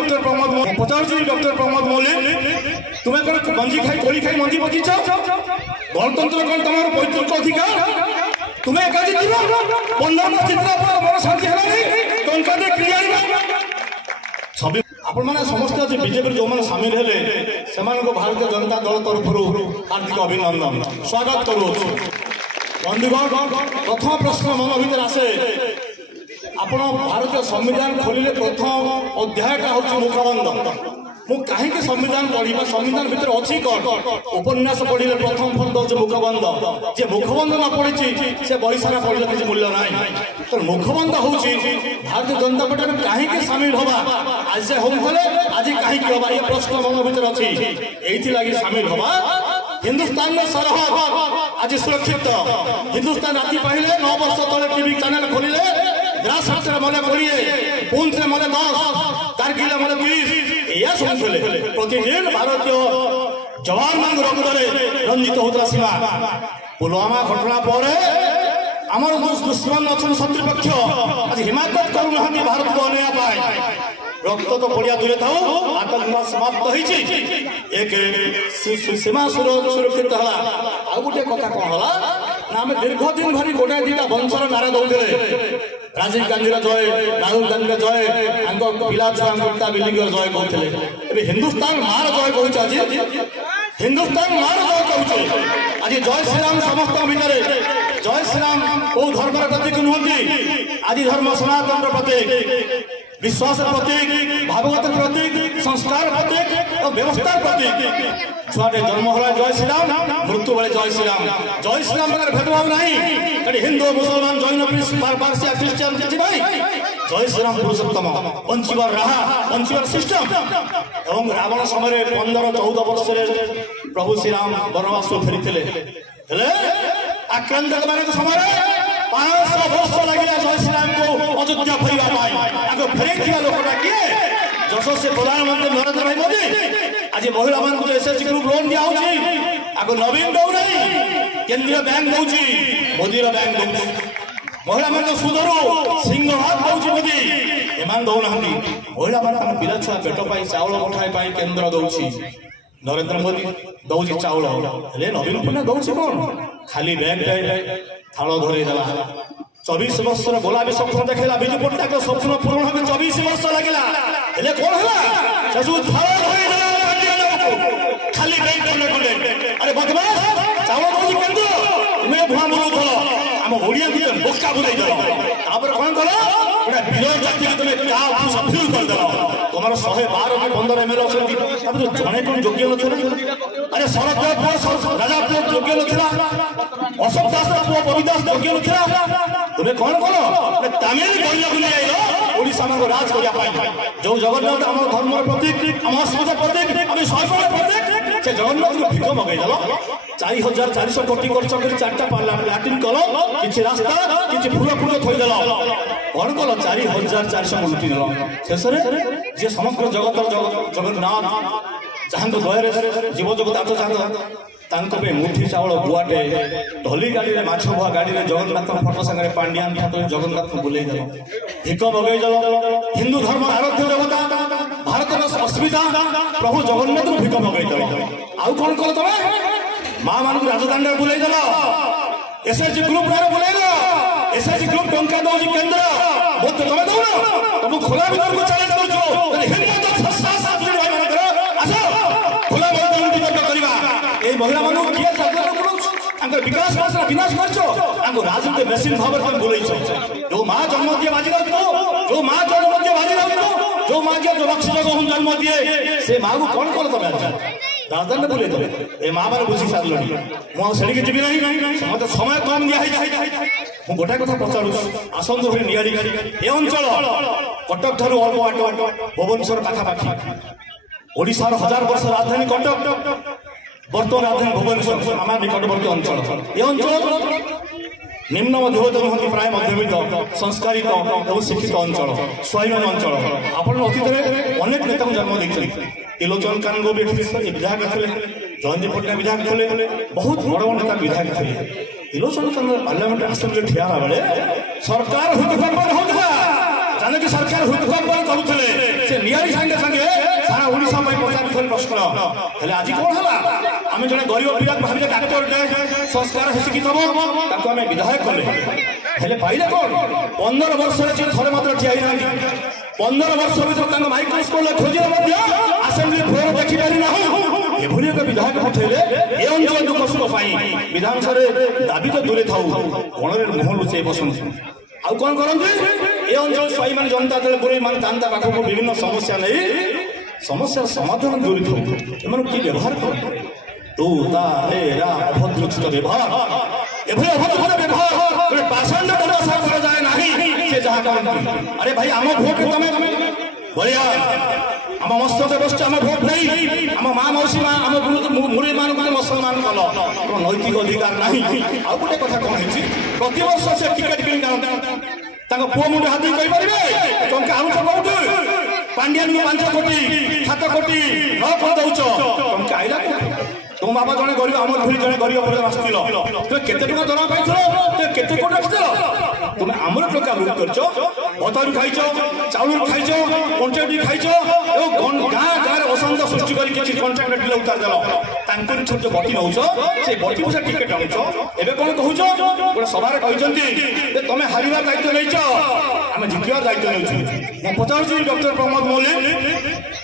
Doctor Pramod मौलिक पचार doctor Pramod मौलिक तुम्हें कौन मंजी खाई कोड़ी खाई मंजी पचिच गणतंत्र कौन तुम पैतृक अधिकार तुम्हें एकाजी जीव 15 जितना मन शांति है टंका दे क्रिया सभी आपण मैंने समस्त आज बीजेपी जो मैंने सामिल हेले से भारतीय जनता दल तरफ हार्दिक अभिनंदन स्वागत करूँ बंधुगण प्रथम प्रश्न मन भर आसे आपण भारतीय संविधान खोलिले प्रथम अध्यायटा हूँ मुखबंध मु कहीं संविधान पढ़ा संविधान भितर अच्छी कौन उपन्यास पढ़े प्रथम फंड हूँ मुखबंध जे मुखबंध न पढ़ी से बही सारा पढ़ले किसी मूल्य ना तो मुखबंध हूँ भारतीय जनता पार्टी कहीं सामिल हवा आज से होते आज कहीं हवा ये प्रश्न मन भर अच्छी ये सामिल हवा हिंदुस्तान में सरहद आज सुरक्षित हिंदुस्तान राति पहले 9 वर्ष तले टीवी चैनल खोलिले द्रास मने 20 पुंछ मने 10 कारगिल मने 20 या सुनते प्रतिदिन भारतीय जवान मान रक्तरे रंजित होता सीमा पुलवामा घटना पर आमर दुश्मन अच्छा शत्रुपक्ष आज हिमाकत करूना भारत को अनया रक्त तो पड़िया दूरे था आतंकवाद समाप्त एक सीमा सुरक्षित है आ गोटे कथा कौन है ना आम दीर्घ दिन धरी गोटे दुटा वंशर नारा दौले राजीव गांधी जय राहुल गांधी जय पिला छुआ बिल्डिंग जय कहते हिंदुस्तान मार जय कहूँ हिंदुस्तान मार जय कहूँ आज जय श्रीराम समस्त भितर जय श्रीराम कौ धर्म प्रतीक नुहति आज धर्म सनातन प्रतीक विश्वास प्रतीक भागवत प्रतीक संस्कार प्रतीक और व्यवस्था प्रतीक छुआटे जन्म होला जय श्रीराम मृत्यु बेले जय श्रीराम भेदभाव नहीं हिंदू मुसलमान जैन पारसिया क्रिश्चियन किसी नहीं जय श्रीराम पुरुषोत्तम बंचीबार राहा बंचीबार सिस्टम एवं रावण समय 15-14 वर्ष प्रभु श्रीराम वनवास फेरी आक्रांत समय 500 वर्ष लगे जय श्रीराम को अयोध्या फेरवा फेरी लोकटा किए यशस्वी प्रधानमंत्री नरेंद्र भाई मोदी आज महिला मान एसएचजी ग्रुप लोन दिया आगे नवीन दौ नहीं केंद्रीय बैंक दौर मोदी बैंक दौर महिला मान सुधरू सिंहहाथ दौर मोदी एम दौना महिला मान पिला छुआ पेट पाई चाउल मुठाई केंद्र दौर नरेंद्र मोदी दौर चाउल नवीन पट्टनायक दौर कौन खाली बैंक थाल धरेदेला 24 वर्ष गोलाबी स्वप्न देखला विजु पट्टनायक स्वप्न पूर्ण होगा 24 वर्ष लगे कौन है खाली अरे बदमाश चावल दौर केंद्र तुम्हें भुआ बुलाऊ आम ओडिया भितर बोका बुलाई देर कौन कल गोटे वीर जाति तुम्हें सफल करदेल तुम 112-15 एमएलए अच्छा जड़े कौन योग्य ना अरे शरद पुओ राजा पुओ योग्य ना अशोक दास पुओ बबिदास योग्य ना तुम्हें कौन कल तमिल ओडिशा में राज करने जो जगन्नाथ आम धर्म प्रतीक आम अस्मिता प्रतीक आम शैव प्रतीक से जगन्नाथ को भिक मगेदेल 4400 कोटी खर्च कर 4टा लाट्रिन कल कि रास्ता कि फूल फूल थोदेल कौन कल 4400 लुटिदेल शेष जी समग्र जगत जगन्नाथ जहाँ दया जीव जगत आठ मुठी चाउल गुआटे ढली गाड़ी में माछ बुआ गाड़ी में जगन्नाथ फटो सागर पांडियान फोटो जगन्नाथ को बुले भिक मगेदेल हिंदू धर्म आराध्य देवता भारत अस्मिता प्रभु जगन्नाथ को भिक मगेदेल आउ कौन कल तुम माँ मान राजदान बुलेदेल एसएचजी ग्रुप बुलेदेल एसएचजी ग्रुप टंका दौर केंद्र तुम दौन तुम खोला भर को चैलेंज महिला मान किए विकास विनाश कर राजनीति मेसीन भाव में बुलाई जो माँ जन्म दिए बाजी जो माँ जन्म दिए बाजी जो माँ जो लक्ष जगह जन्म दिए से माँ को कौन कल तुम राजधानी बुले दे ए माँ मैंने बुझी सारे मुझे जी ना मत समय कम दिखाई गोटे कथा पचारू आसंत भरी निगारी ए अंचल कटक ठार अल्प बाट भुवनेश्वर पाखापाखि ओडिशार 1000 वर्ष राजधानी कटक बर्तमान राजधानी भुवनेश्वर आम निकटवर्ती अंचल ये अंचल निम्न मध्यवित्त नुहति प्राय मध्यवित्त संस्कारित और शिक्षित अंचल स्वाभिमान अंचल आपण अतीत अनेक नेता जन्म देते त्रिलोचन कानगो भी विधायक थे जयंती पट्टनायक विधायक थे बहुत बड़ बड़ नेता विधायक थे त्रिलोचन कानगो पार्लियामेंट आसमें ठिया बेले सरकार हुतकंपन होता जाने कि सरकार हुतकंपन करुले से नियारी संगे संगे सारा ओडिशा में पचार प्रश्न हेले आज कौन हला आम जड़े गरीब पिला भाविले डाक्टर संस्कार शिक्षित हम आम विधायक कले हेले पाइले कौन 15 वर्ष थे मात्र ठिया 15 वर्ष भर माइक्रोस्कोप खोज आसेम्बली फ्लोर देखिपारि ना एभली एक विधायक पठेले ए अंचल दुख सुख विधानसभा दाबी तो दूरे था गणरे मुह लुचाई बसुन आउ कौन करते ए अंचल स्वाई मान जनता दल बुरे मान जनता पाखक विभिन्न समस्या नहीं समस्या समाधान दूरी था एम कि व्यवहार कर तू ता रे रा अभद्रचित व्यवहार एभली अभद्रचित व्यवहार गोटे पाषाण आशा कर जाए नहीं से जहाँ करती अरे भाई आम भोट तमें बढ़िया आम मस्तक बस आम भोट नहीं आम माँ मौसी माँ आम मुरे मान मुसलमान कल नैतिक अधिकार नहीं आउ गोटे कथा कौन है प्रति वर्ष से टिकेट किणी पुओ मुंडे हाथ कहींपारे टंका आनुच कौट पांड्यान 5 कोटी 7 कोटी 9 कोटी दौच टंका आईला तुम बाबा जड़े गरीब आम भूल जड़े गरीब पर आसथिल तुम केते टका दरा पाइथिल तुम केते कोटी आसथिल तुम आमर टका लुट करछ भतारू खाइछ चाउल खाइछ पंचायती खाइछ गाँ गाँ अशांत सृष्टि कर किसी कंट्राक्टर पिला उतार देल तांकर छोट बटी नौछ से बटी पइसा टिकेट आनुछ एबे कोन कहूछ गोटे सभा कहते तुम हारिबार दायित्व नहींच आम जितबार दायित्व नहीं मैं पचार डॉक्टर प्रमोद मल्लिक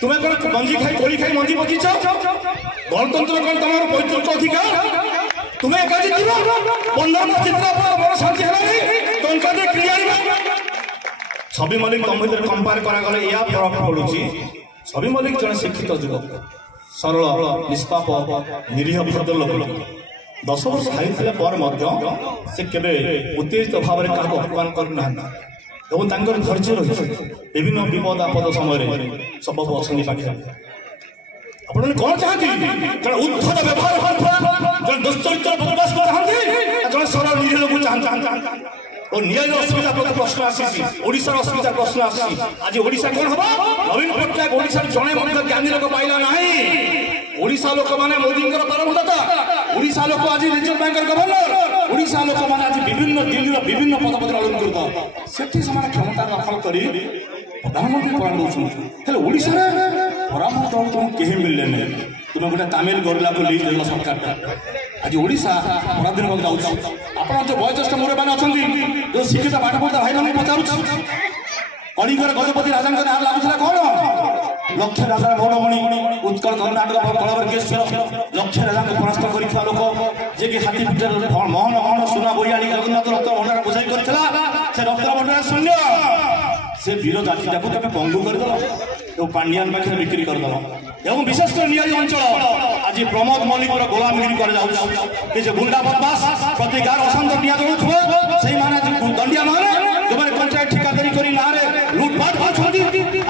तुम्हें कौन मंजी खाई कोड़ी खाई मंजी पचिछ गणतंत्र कौन तुम पैतृक अधिकार तुम्हें एका जितब 15 जितना बड़ शांति है टंका दे क्लियर छवि मल्लिक तुम भर कंपेयर करागले या फरक पड़ुची छवि मल्लिक जन शिक्षित युवक सरल निष्पाप निरीह भद्र लोक 10 वर्ष खाई से केवे उत्तेजित भाव में क्या अपमान करना धैर्य रही विभिन्न विपद आपद समय सब अच्छी पाखे आपने कौन चाहती जन उद्धत व्यवहार जन दुश्चरित्र बदमाश को चाहती जन सरल निरीह लोक चाहता और न्याय असुविधा प्रश्न आसी ओडिशा असुविधा प्रश्न आसी आज ओडिशा कौन हम नवीन पट्टनायक ओडिशा जड़े ज्ञानी लोक पाइला ना ओडिशा लोक मैंने मोदी परमदाता ओडिशा लोक आज रिजर्व बैंक गवर्नर ओडिशा लोक मैंने आज विभिन्न दिल्ली विभिन्न पद पद अलंकृत से क्षमता दखल कर प्रधानमंत्री परामर्श ओडिशा परामर्श तुम कहीं मिलले नहीं तुम्हें गोटे तामिल गोरला को लीज देल सरकार आज ओडिशा पराधीन जाऊँ आप जो वयोज्येष्ठ मुरे मैंने अच्छा जो शिक्षित पाठ पढ़ा भाई मैं पचारूँ कलिंगर गजपति राजा ना लगुला कौन लक्ष्य राजा गौरमणि उत्कल कर्णाटक कलावर्गेश्वर लक्ष्य राजा परास्त कर लोक जे कि हाथी पिठर महन महन सुना बहियाड़ी जगन्नाथ रक्त भंडार बुझाई कर रक्त भंडार शून्य से वीर जाति जाक तुम पंगु करदेल पांडियान पाखे बिक्री करदेल एवं विशेषकर नियारी अंचल आज प्रमोद मल्लिक गोलामगिरी कर गुंडा बदमाश प्रति गाँव अशांत निया जड़ुव से दंडिया माने जो कंट्राक्ट ठिकादारी कर ना लुटपाट कर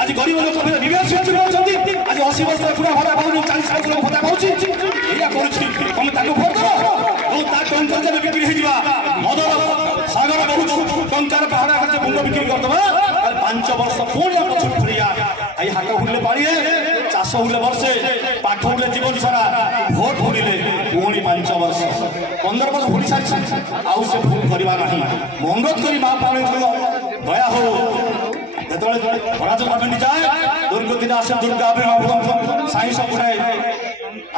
आज गरीब लोक आज 80 वर्ष पूरा भत्ता पाऊँ 40 वर्ष भत्ता पाऊँ तुम भोट दो बिक्री मदर सागर बहुत टंकार पहाड़ा कर मुंड बिक्री करदे 5 वर्ष पुणी पछ फरिया आई हाट हुले पाड़िए चाष हुले वर्षे पाठ हुले जीवन सारा भोट हुले पुणी 5 वर्ष 15 वर्ष भूली सारी आउ से भूल करवा नहीं मंगत करी माँ पानी दया हो पराजय जाए दुर्गति आसे दुर्गा आविर्भाव साई सब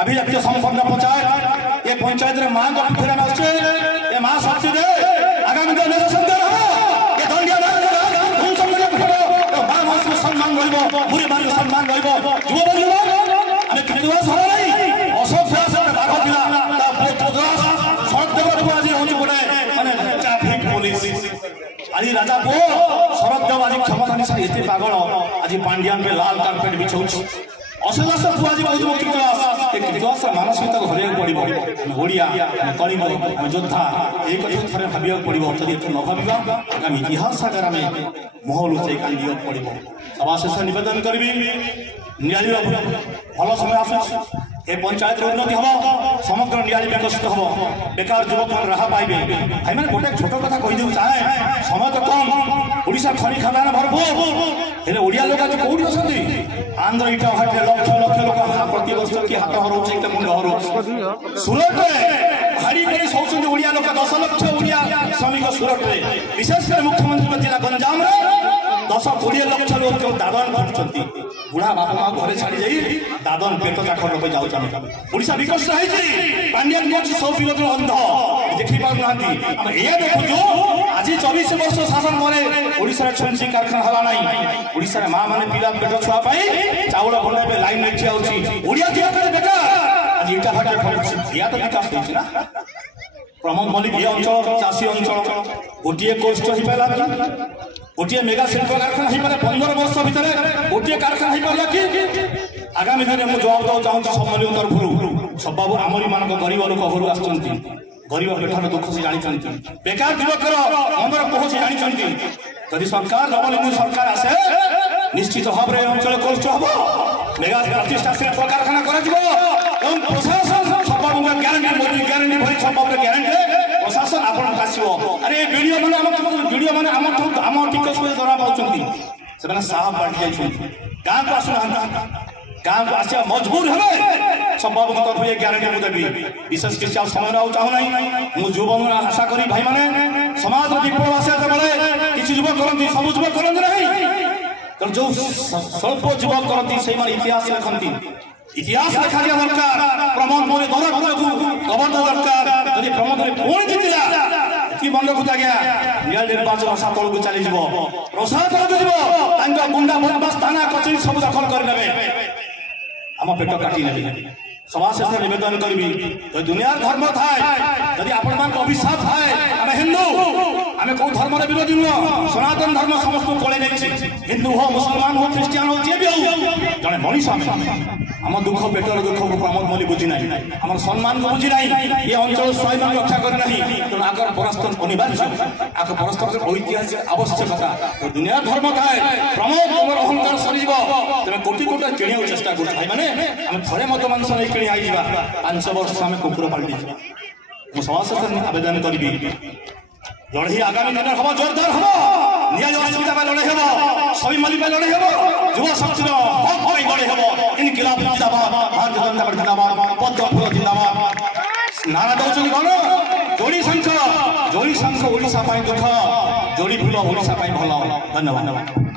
अभिव्यक्त संपन्न पंचायत ये पंचायत रे माँ को फिर ये माँ शक्ति दे आगामी दिन ये दंडिया सम्मान मुरी मान सम्मान अशोक ट्राफिक पुलिस आज राजा पो शरद देव आज क्षमता ये पागल आज पांडियान में लाल कार्पेट बिछाऊ अशोक आज बहुत कृतदास मानसिकता हरैया पड़ो ओडिया कलिंग योद्धा एक थे भाविया पड़ो यदि न भाव आगामी इतिहास आगे आम मुह लुचाई कांदी पड़ो सभा शेष नवेदन करी नियाली भल समय आस पंचायत उन्नति हम समग्र नियाली विकसित हम बेकार युवक मैंने राह पाइबे भाई मैंने गोटे छोट कथा कहीदे चाहे समय तो कम ओडिशा खनि खदान भरपूर ओडिया लोक आज कौटी अच्छा आंध्र इटा हाट लक्ष लक्ष लोक प्रति वर्ष कि हाथ हर मुंड हर सूरत हाड़ी कर शौच ओडिया लोक 10 लाख ओडिया श्रमिक सूरत विशेषकर मुख्यमंत्री जिला गंजाम 10-20 लक्ष लोक दादन खटुଛନ୍ତି बुढ़ा बापा माँ घरे छाड़ी जाई दादन पेट चाखर लोक जाउछन ओडिशा विकसित होइछि पांड्यान कोच सब विरोध अंध देखि पाउ नांती हम एया देखुछु आज 24 वर्ष शासन करे ओडिशा छंसी कारखाना हला नाही ओडिशा मां माने पिला पेट छुआ पाई चाउल बनाबे लाइन में ठिया होछि ओडिया ठिया करे बेकार आज इटा फाटे खटुछि या तो विकास होइछि ना प्रमोद मल्लिक ये अंचल चाषी अंचल गोटे कोष्ठ हो पारा गोटे मेगा शिल्प कारखाना हो पारे 15 वर्ष भितर गोटे कारखाना हो पारा कि आगामी दिन मुझे जवाब देवा चाहूँ सम्मिलन तरफ सब बाबू आमरी मान गरीब लोक घर आसुँच गरीब पेटर दुख से जानते बेकार युवकर अंदर कोह से जानते जदि सरकार नवलिंग सरकार आसे निश्चित भाव में अंचल कोष्ठ हम मेगा प्रतिष्ठा शिल्प कारखाना कर प्रशासन सब बाबू ग्यारंटी मोदी ग्यारंटी भरी सब बाबू ग्यारंटी प्रशासन आपन आसो अरे वीडियो मैंने आम टिकस जरा पाँच से साहब बांटी जाइए गाँव को आसुना गाँव को आसा मजबूर है सब बाबू तरफ ये ग्यारंटी मुझे देवी विशेष किसी समय चाहूना मुझे युवक आशा करी भाई मैंने समाज विप्लव आसा बेले किसी युवक करती सब युवक करते ना जो स्वल्प युवक करती से इतिहास लिखती इतिहास लिखा दिया दरकार प्रमोद मोदी कबर दरकार यदि प्रमोद पुणी जीतला कि मन रखु आज्ञा रियल निर्वाचन आशा तौक चली प्रसाद तौक गुंडा बदमाश थाना कचेरी सब दखल करने आम पेट काटी ने सभा शेष निवेदन करी दुनिया धर्म थाए यदि आपण अभिशाप थाए आम हिंदू आम कौ धर्म विरोधी नुह सनातन धर्म समस्त कले नहीं हिंदू हो मुसलमान हो ख्रीस्टान हो जी भी हो जड़े मनीष आम दुख पेटर दुख को प्रमोद मल्लिक बुझी ना आम सम्मान को बुझी ना ये अंचल स्वयं रक्षा करना तेणु आगर परस्पर अनिवार्य आगे परस्पर ऐतिहासिक आवश्यकता तो दुनिया धर्म थाए प्रमोद तुम अहंकार सरी तेज कोटि कोटा किणा चेष्टा कर भाई मैंने आम थे मत मांस नहीं कि 5 वर्ष आम कुकुर पाल्टी मुझे समाज आवेदन करी लड़े आगामी दिन हम जोरदार हम न्याय असुविधा लड़े हम सभी मल्लिक लड़े हम युवा शक्ति हक लड़े हम इनकिलाब जिंदाबाद भारतीय जनता पार्टी जिंदाबाद पद्म फूल जिंदाबाद नारा दौरान कौन जोड़ी शंख ओडिशा दुख जोड़ी फूल ओडिशा भल धन्यवाद।